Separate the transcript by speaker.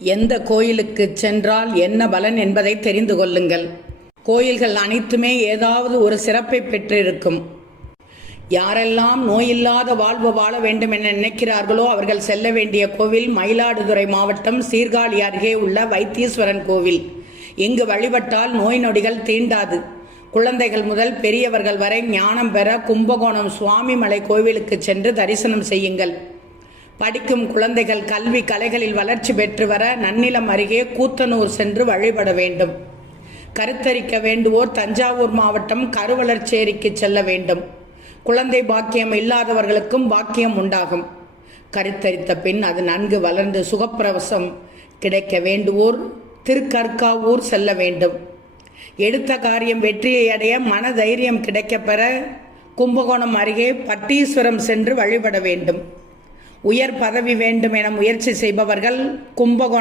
Speaker 1: எந்த கோயிலுக்கு சென்றால் என்ன பலன் என்பதை தெரிந்து கொள்ளுங்கள். கோயில்கள் அனைத்துமே ஏதாவது ஒரு சிறப்பை பெற்றிருக்கும். யாரெல்லாம் நோயில்லாத வாழ்வு வாழ வேண்டும் என நினைக்கிறார்களோ அவர்கள் செல்ல வேண்டிய கோவில் மயிலாடுதுறை மாவட்டம் சீர்காழி அருகே உள்ள வைத்தீஸ்வரன் கோவில். இங்கு வழிபட்டால் நோய் நொடிகள் தீண்டாது. குழந்தைகள் முதல் பெரியவர்கள் வரை ஞானம் பெற கும்பகோணம் சுவாமிமலை கோவிலுக்கு சென்று தரிசனம் செய்யுங்கள். படிக்கும் குழந்தைகள் கல்வி கலைகளில் வளர்ச்சி பெற்று வர நன்னிலம் அருகே கூத்தனூர் சென்று வழிபட வேண்டும். கருத்தரிக்க வேண்டுவோர் தஞ்சாவூர் மாவட்டம் கருவளர்ச்சேரிக்கு செல்ல வேண்டும். குழந்தை பாக்கியம் இல்லாதவர்களுக்கும் பாக்கியம் உண்டாகும். கருத்தரித்த பின் அது நன்கு வளர்ந்து சுகப்பிரவசம் கிடைக்க வேண்டுவோர் திருக்கற்காவூர் செல்ல வேண்டும். எடுத்த காரியம் வெற்றியை அடைய மன தைரியம் கிடைக்கப்பெற கும்பகோணம் அருகே பட்டீஸ்வரம் சென்று வழிபட வேண்டும். உயர் பதவி வேண்டும் என முயற்சி செய்பவர்கள் கும்பகோணம்